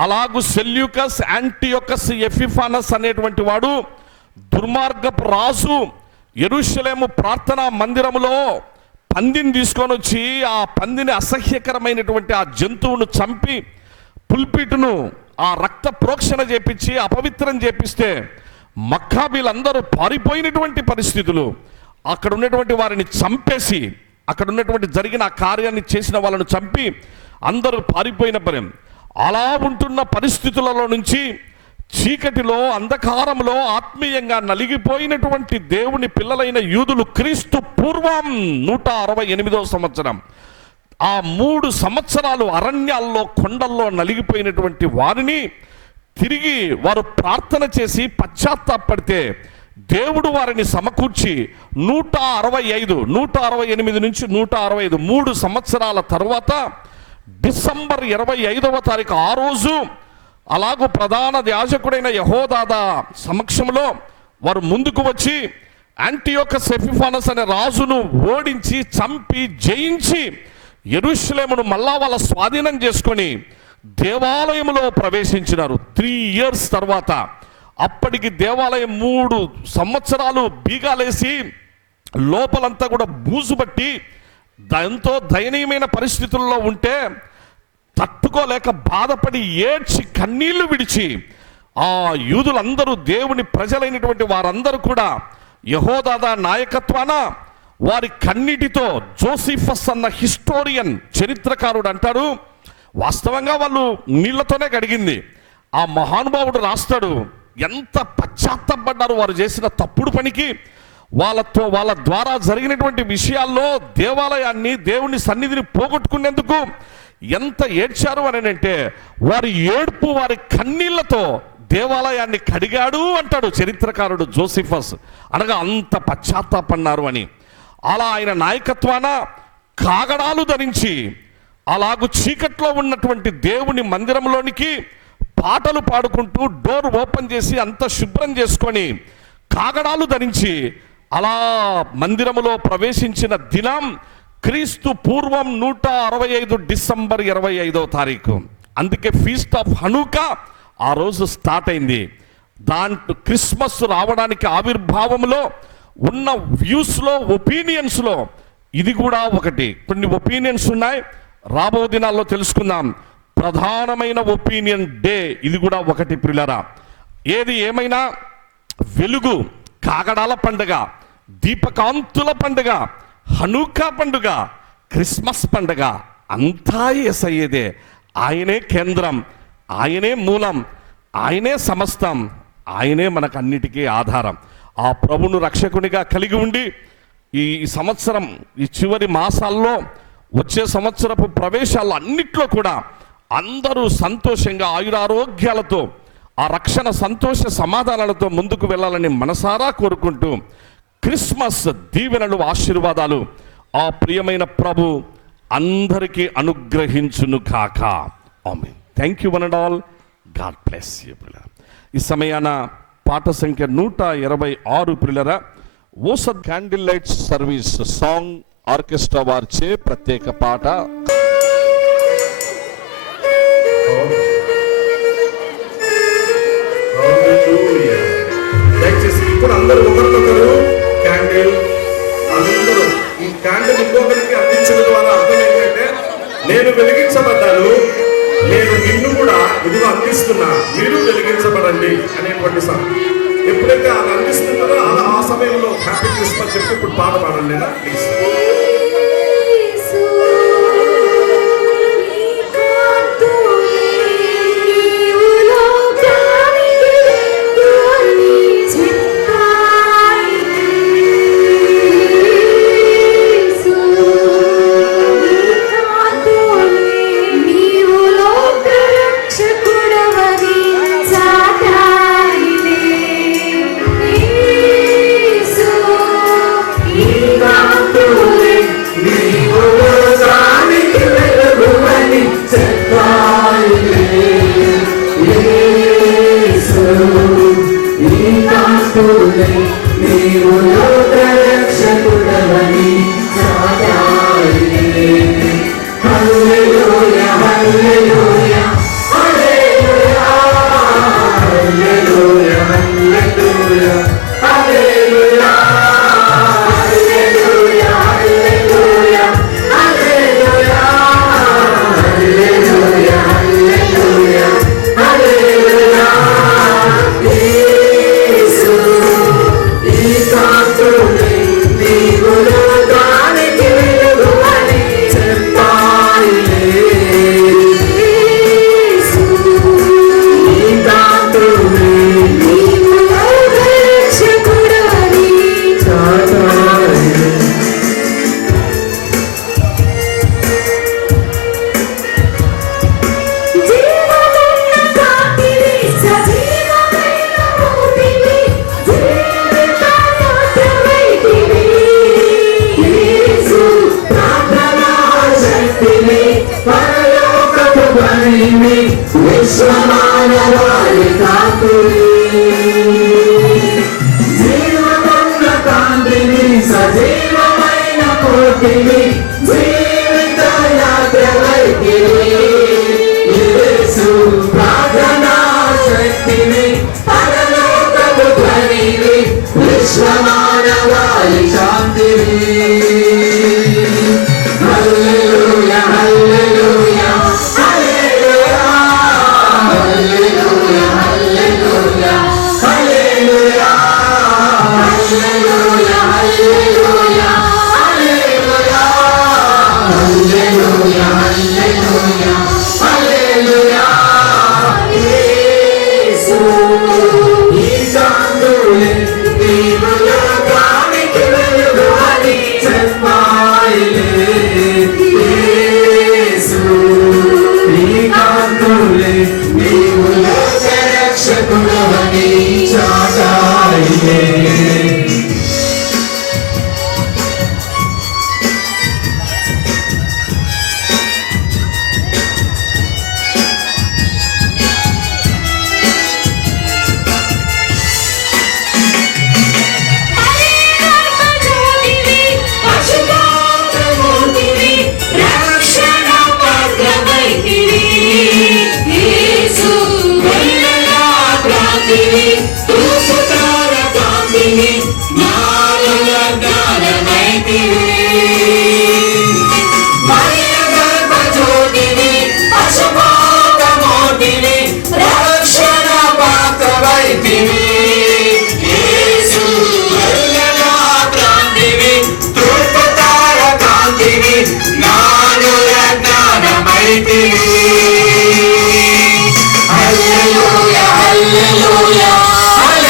అలాగూ సెల్యూకస్ యాంటియోకస్ ఎపిఫానస్ అనేటువంటి వాడు దుర్మార్గపు రాజు యెరూషలేము ప్రార్థనా మందిరములో పందిని తీసుకొని వచ్చి ఆ పందిని అసహ్యకరమైనటువంటి ఆ జంతువును చంపి పుల్పిటును ఆ రక్త ప్రోక్షణ చేపించి అపవిత్రం చేపిస్తే మక్కాబీలందరూ పారిపోయినటువంటి పరిస్థితులు, అక్కడ ఉన్నటువంటి వారిని చంపేసి, అక్కడ ఉన్నటువంటి జరిగిన ఆ కార్యాన్ని చేసిన వాళ్ళను చంపి అందరూ పారిపోయిన పని. అలా ఉంటున్న పరిస్థితులలో నుంచి చీకటిలో అంధకారంలో ఆత్మీయంగా నలిగిపోయినటువంటి దేవుని పిల్లలైన యూదులు క్రీస్తు పూర్వం 168వ సంవత్సరం, ఆ 3 సంవత్సరాలు అరణ్యాల్లో కొండల్లో నలిగిపోయినటువంటి వారిని తిరిగి వారు ప్రార్థన చేసి పశ్చాత్తాపడితే దేవుడు వారిని సమకూర్చి 168 నుంచి 165 3 సంవత్సరాల తర్వాత డిసెంబర్ 25వ తారీఖు ఆ రోజు అలాగూ ప్రధాన యాజకుడైన యెహోదాదా సమక్షంలో వారు ముందుకు వచ్చి యాంటియోకస్ ఎపిఫానస్ అనే రాజును ఓడించి చంపి జయించి యెరూషలేమును మళ్ళా వాళ్ళ స్వాధీనం చేసుకొని దేవాలయంలో ప్రవేశించినారు 3 years తర్వాత. అప్పటికి దేవాలయం 3 సంవత్సరాలు బీగాలేసి లోపలంతా కూడా బూజుబట్టి ఎంతో దయనీయమైన పరిస్థితుల్లో ఉంటే తట్టుకోలేక బాధపడి ఏడ్చి కన్నీళ్లు విడిచి ఆ యూదులందరూ దేవుని ప్రజలైనటువంటి వారందరూ కూడా యెహోదాదా నాయకత్వాన వారి కన్నీటితో, జోసిఫస్ అన్న హిస్టోరియన్ చరిత్రకారుడు అంటాడు, వాస్తవంగా వాళ్ళు నీళ్లతోనే కడిగింది. ఆ మహానుభావుడు రాస్తాడు ఎంత పశ్చాత్తాపడ్డారు వారు చేసిన తప్పుడు పనికి. వాళ్ళ ద్వారా జరిగినటువంటి విషయాల్లో దేవాలయాన్ని, దేవుని సన్నిధిని పోగొట్టుకునేందుకు ఎంత ఏడ్చారు అని అంటే, వారి ఏడ్పు, వారి కన్నీళ్లతో దేవాలయాన్ని కడిగాడు అంటాడు చరిత్రకారుడు జోసిఫస్. అనగా అంత పశ్చాత్తాపన్నారు అని. అలా ఆయన నాయకత్వాన కాగడాలు ధరించి అలాగూ చీకట్లో ఉన్నటువంటి దేవుని మందిరంలోనికి పాటలు పాడుకుంటూ డోర్ ఓపెన్ చేసి అంత శుభ్రం చేసుకొని కాగడాలు ధరించి అలా మందిరములో ప్రవేశించిన దినం క్రీస్తు పూర్వం 165 డిసెంబర్ 25వ తారీఖు. అందుకే ఫీస్ట్ ఆఫ్ హనూకా ఆ రోజు స్టార్ట్ అయింది. దాంట్లో క్రిస్మస్ రావడానికి ఆవిర్భావంలో ఉన్న వ్యూస్లో, ఒపీనియన్స్లో ఇది కూడా ఒకటి. కొన్ని ఒపీనియన్స్ ఉన్నాయి, రాబో దినాల్లో తెలుసుకుందాం. ప్రధానమైన ఒపీనియన్ డే ఇది కూడా ఒకటి ప్రియులారా. ఏది ఏమైనా వెలుగు, కాగడాల పండుగ, దీపకాంతుల పండుగ, హనూకా పండుగ, క్రిస్మస్ పండుగ అంతా యేసయ్యేదే. ఆయనే కేంద్రం, ఆయనే మూలం, ఆయనే సమస్తం, ఆయనే మనకన్నిటికీ ఆధారం. ఆ ప్రభును రక్షకునిగా కలిగి ఉండి ఈ సంవత్సరం, ఈ చివరి మాసాల్లో, వచ్చే సంవత్సరపు ప్రవేశాలు అన్నిట్లో కూడా అందరూ సంతోషంగా ఆయురారోగ్యాలతో ఆ రక్షణ సంతోష సమాధానాలతో ముందుకు వెళ్ళాలని మనసారా కోరుకుంటూ క్రిస్మస్ దీవెనలు, ఆశీర్వాదాలు ఆ ప్రియమైన ప్రభు అందరికీ అనుగ్రహించును కాక. ఆమేన్. Thank you one and all. God bless you ప్రియులారా. ఈ సమయాన పాట సంఖ్య 126 ప్రియులారా, ఓసద్ candle light service song orchestra వారిచే ప్రత్యేక పాట. దయచేసి ఇప్పుడు అందరూ ఒకరికొకరు క్యాండిల్, అందరూ ఈ క్యాండిల్ ఇంకొకరికి అందించడం ద్వారా అర్థం ఏంటంటే, నేను వెలిగించబడ్డాను, నేను నిన్ను కూడా ఇదిగో అందిస్తున్నా, మీరు వెలిగించబడండి అనేటువంటి ఎప్పుడైతే అది అందిస్తున్నారో ఆ సమయంలో హ్యాపీ క్రిస్మస్ చెప్పి ఇప్పుడు పాట పాడండి లేదా ప్లీజ్. Hallelujah, hallelujah, hallelujah.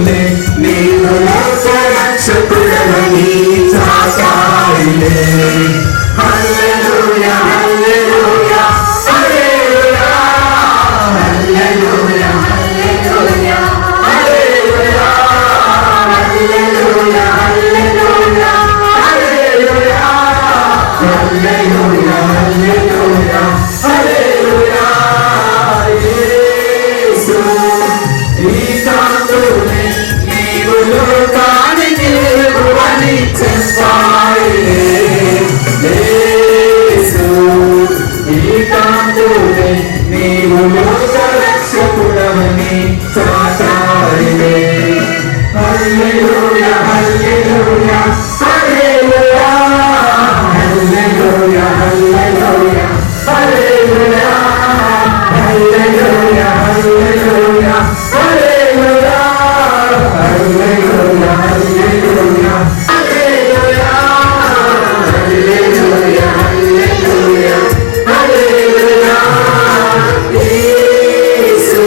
కాంతులే నీవు లోక రక్షకుడవని చాటాయిలే. హల్లెలూయా హల్లెలూయా హల్లెలూయా హల్లెలూయా హల్లెలూయా హల్లెలూయా హల్లెలూయా హల్లెలూయా హల్లెలూయా హల్లెలూయా హల్లెలూయా హల్లెలూయా. యేసు ఈ కాంతులే నీవు లోకానికి వెలుగువని చెప్పాయిలే. యేసు ఈ కాంతులే నీవు లోక రక్షకుడవని చాటాయిలే. హల్లెలూయా హల్లెలూయా హల్లెలూయా హల్లెలూయా హల్లెలూయా హల్లెలూయా హల్లెలూయా హల్లెలూయా హల్లెలూయా హల్లెలూయా హల్లెలూయా హల్లెలూయా హల్లెలూయా హల్లెలూయా హల్లెలూయా. యేసు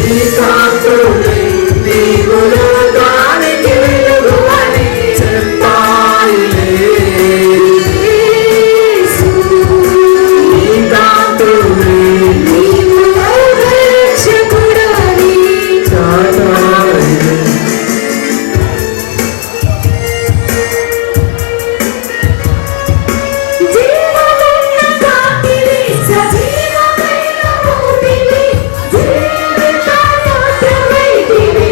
ఈ కాంతులే నీవు లోకానికి వెలుగువని చెప్పాయిలే. యేసు ఈ కాంతులే నీవు లోక రక్షకుడవని చాటాయిలే. జీవమున్న కాంతివి సజీవమైన ఊపిరి జీవితాయాత్రమైతివి.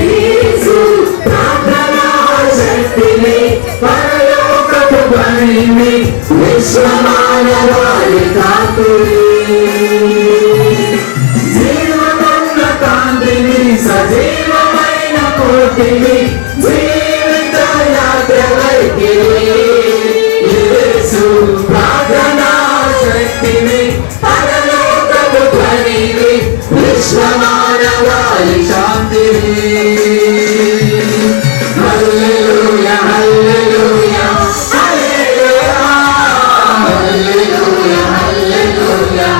యేసు ప్రార్థనా శక్తివి పరలోకపు ధ్వనివి విశ్వమానవాళి కాంతువి. జీవమున్న కాంతివి సజీవమైన కోటివి జీవితాయాత్రమైతివి. యేసు ప్రార్థనా శక్తివి పరలోకపు ధ్వనివి విశ్వమానవాళి శాంతివి. హల్లెలూయా హల్లెలూయా హల్లెలూయా హల్లెలూయా హల్లెలూయా హల్లెలూయా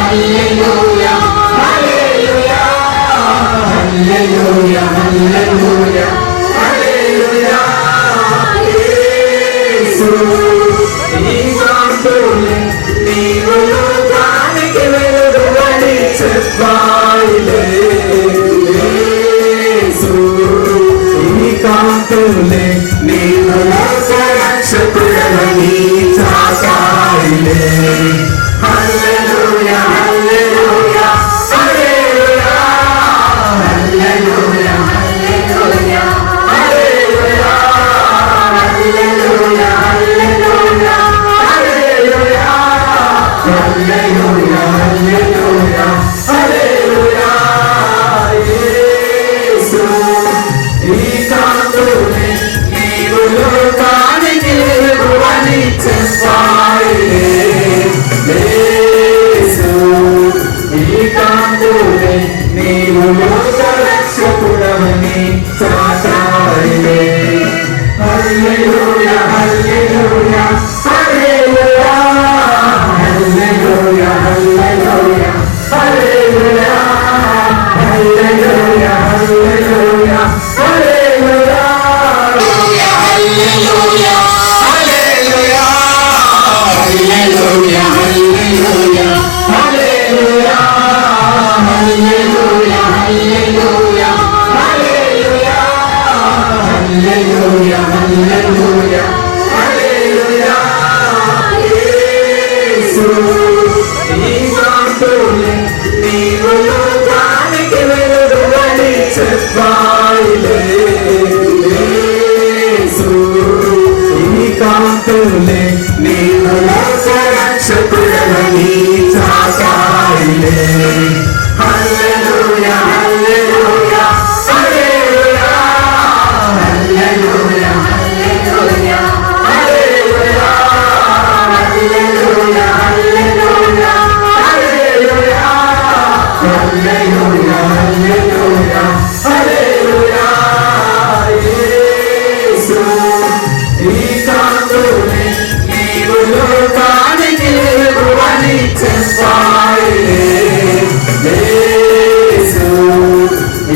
హల్లెలూయా హల్లెలూయా హల్లెలూయా హల్లెలూయా హల్లెలూయా హల్లెలూయా. యేసు ఈ కాంతులే నీవు లోకానికి వెలుగువని చెప్పాయిలే. యేసు ఈ కాంతులే నీవు లోక రక్షకుడవని చాటాయిలే. Hallelujah, hallelujah, hallelujah. చెప్పాయిలే యేసు ఈ కాంతులే నీవు లోక రక్షకుడవని చాటాయిలే హల్లెలూయా హల్లెలూయా హల్లెలూయా హల్లెలూయా హల్లెలూయా హల్లెలూయా హల్లెలూయా హల్లెలూయా హల్లెలూయా హల్లెలూయా హల్లెలూయా యేసు ఈ కాంతులే నీవు లోకానికి వెలుగువని చెప్పాయిలే యేసు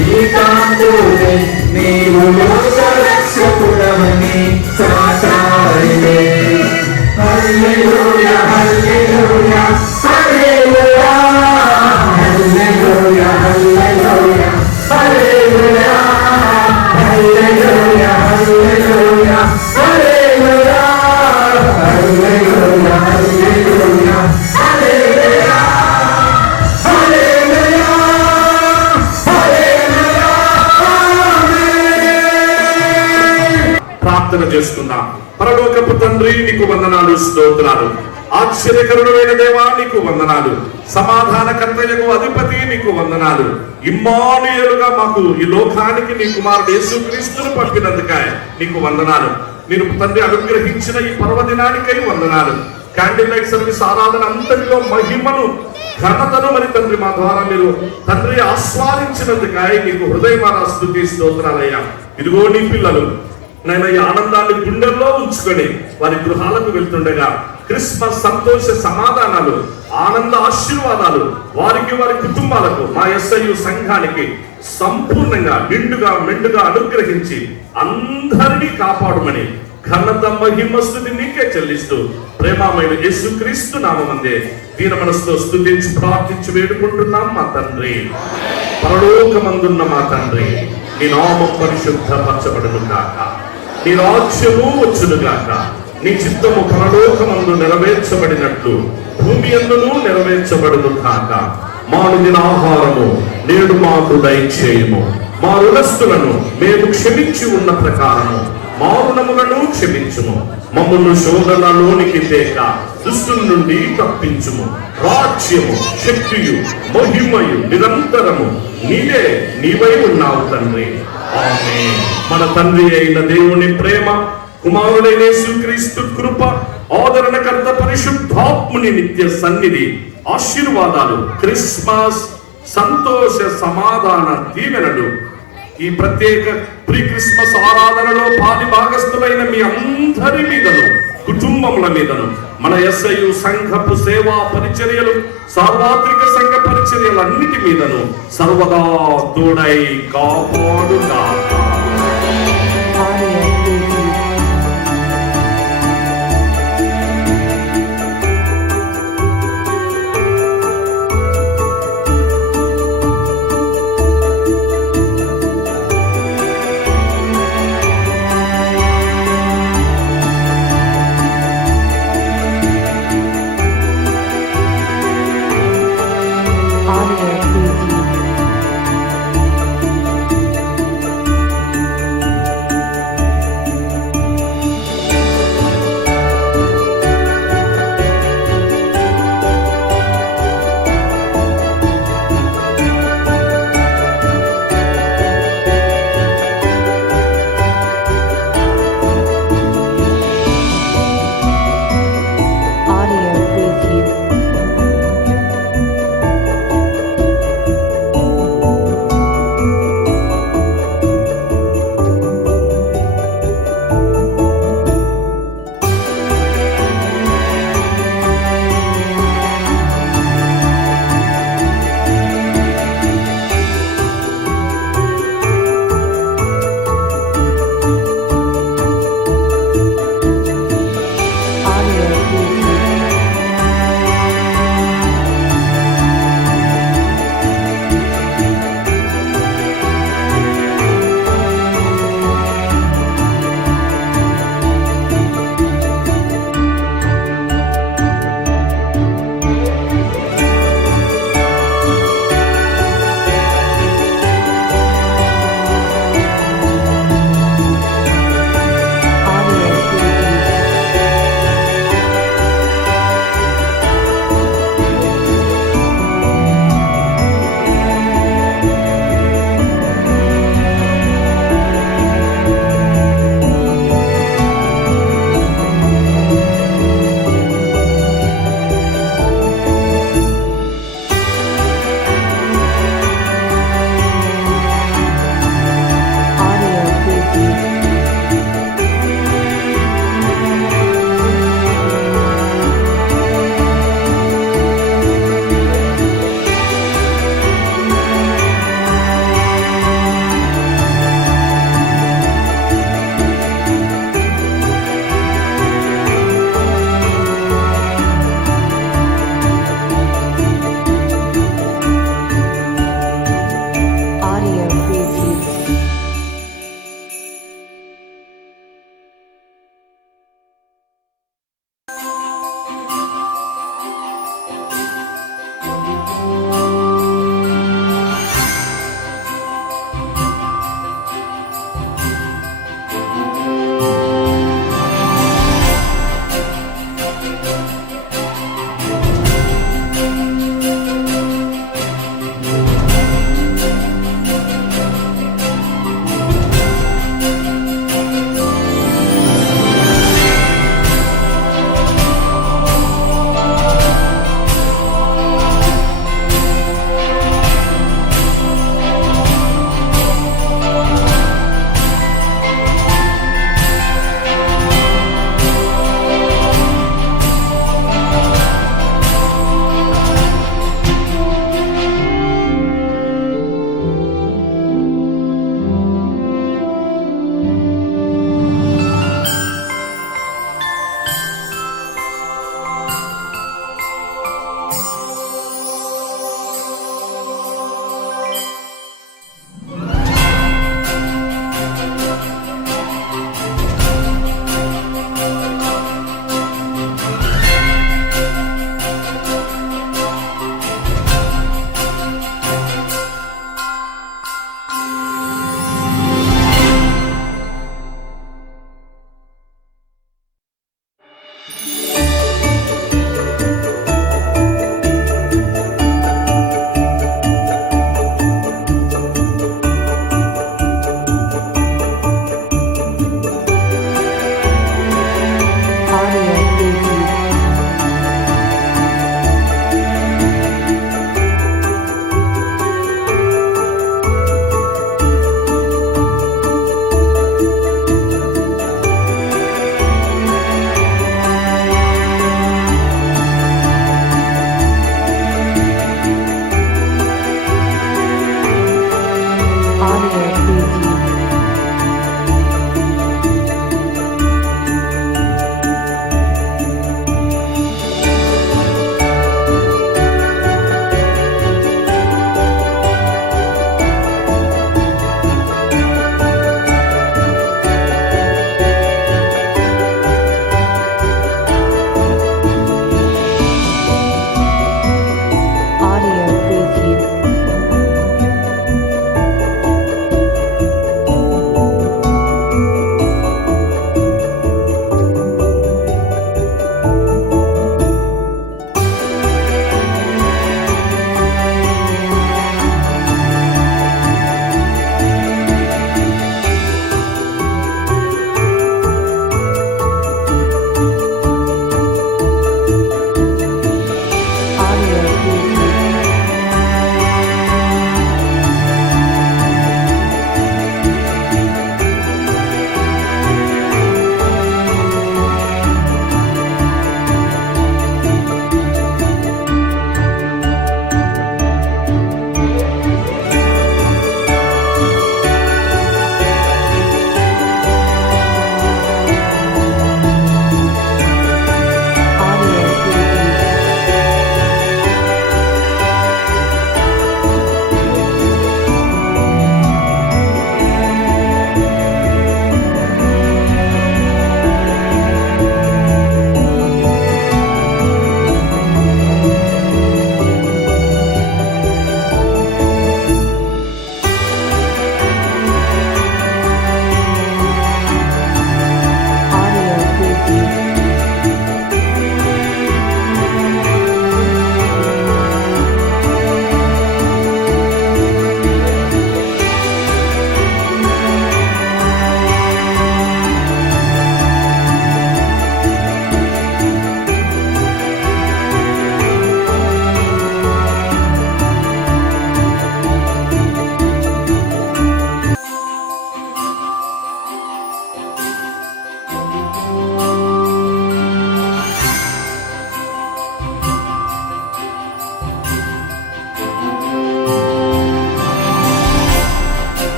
ఈ కాంతులే నీవు లోక రక్షకుడవని చాటాయిలే హల్లెలూయా హల్లెలూయా హల్లెలూయా హల్లెలూయా హల్లెలూయా హల్లెలూయా హల్లెలూయా హల్లెలూయా హల్లెలూయా హల్లెలూయా హల్లెలూయా హల్లెలూయా హల్లెలూయా హల్లెలూయా ప్రార్థన చేసుకుందాం. పరలోకపు తండ్రి, నీకు వందనాలు, స్తోత్రాలు. ఆశ్చర్యకరుడైన దేవా, నీకు వందనాలు. సమాధానకర్తయకు అధిపతి, నీకు వందనాలు. ఇమ్మానుయేలుగా మాకు ఈ లోకానికి నీ కుమారుడు యేసుక్రీస్తును పంపినందుకై నీకు వందనాలు. నేను తండ్రి అనుగ్రహించిన ఈ పర్వదినానికై వందనాలు. క్యాండిల్ లైట్ సర్వీస్ ఆరాధన అంతటిలో మహిమను, ఘనతను మరి తండ్రి మా ద్వారా మీరు తండ్రి ఆస్వాదించినందుకై నీకు హృదయమాన స్తుతి స్తోత్రాలయ్యా. ఇదిగో నీ పిల్లలు నేను ఈ ఆనందాన్ని గుండెల్లో ఉంచుకొని వారి గృహాలకు వెళ్తుండగా క్రిస్మస్ సంతోష సమాధానాలు, ఆనంద ఆశీర్వాదాలు వారికి, వారి కుటుంబాలకు, మా SIU సంఘానికి సంపూర్ణంగా నిండుగా మెండుగా అనుగ్రహించి అందరినీ కాపాడుమని ఘనత మహిమ స్తుతి నీకే చెల్లిస్తూ ప్రేమమైన యేసుక్రీస్తు నామమందే దీన మనసుతో స్తుతించి ప్రార్థించి వేడుకుంటున్నాం మా తండ్రి. పరలోకమందున్న మా తండ్రి, నీ నామం పరిశుద్ధపరచబడును గాక, నీ రాజ్యము వచ్చును గాక, నీ చిత్తము పరలోకమందు నెరవేర్చబడినట్లు భూమి యందును నెరవేర్చబడును గాక. మానుదిన ఆహారము నేడు మాకు దయచేయము, మా రుణస్థులను మేము క్షమించి ఉన్న ప్రకారము మా రుణములను క్షమించుము, మమ్మల్ని శోధనలోనికి తేక దుష్టుల నుండి తప్పించుము. రాజ్యము, శక్తియు, మహిమయు నిరంతరము నీవై ఉన్నావు తండ్రి. ఆమేన్. మన తండ్రి అయిన దేవుని ప్రేమ, కుమారుడైన యేసుక్రీస్తు కృప, ఆదరణకర్త పరిశుద్ధాత్ముని నిత్య సన్నిధి, ఆశీర్వాదాలు, క్రిస్మస్ సంతోష సమాధాన దీవెనలు ఈ ప్రత్యేక ప్రీ క్రిస్మస్ ఆరాధనలో పాలి భాగస్థులైన మీ అందరి మీదను, కుటుంబముల మీదను, మన SIU సంఘపు సేవా పరిచర్యలు, సార్వత్రిక సంఘ పరిచర్యలన్నిటి మీదను సర్వదా తోడై కాపాడుగాక.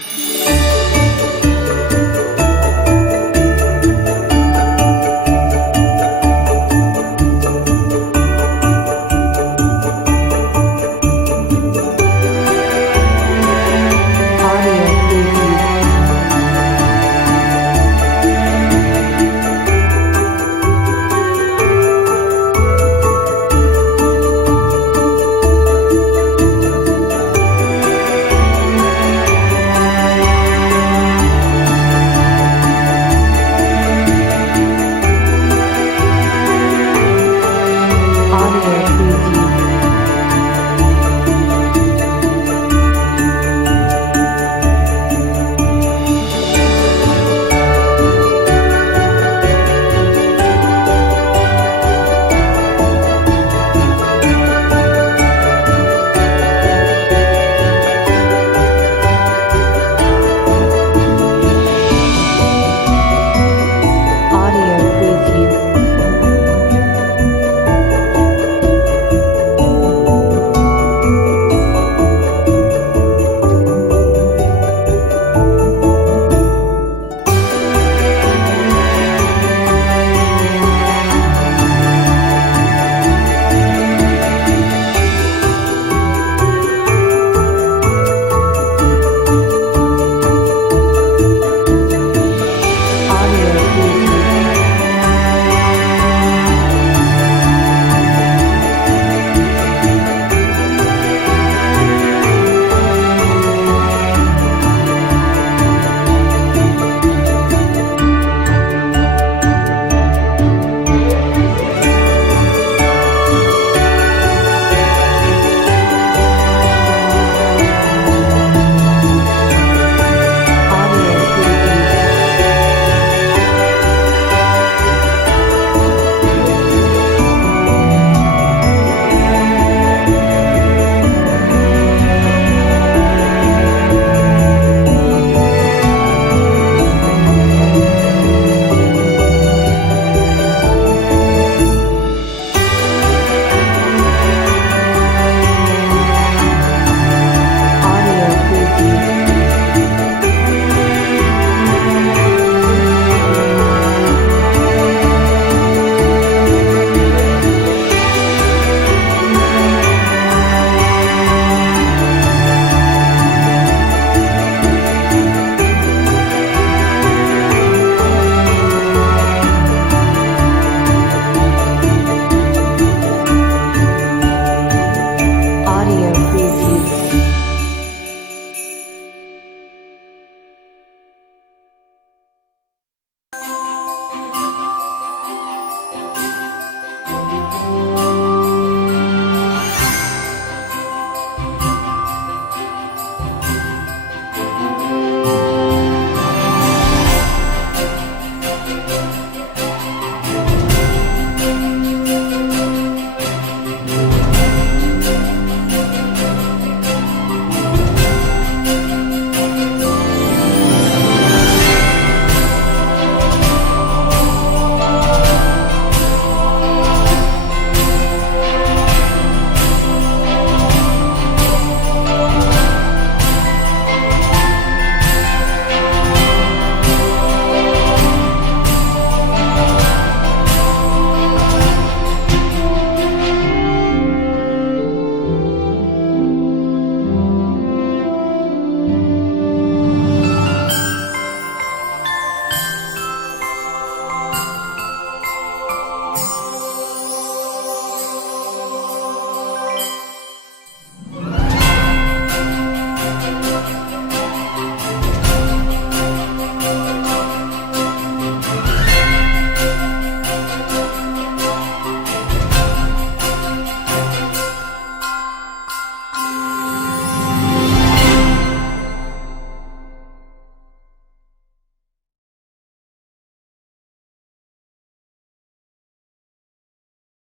Thank you.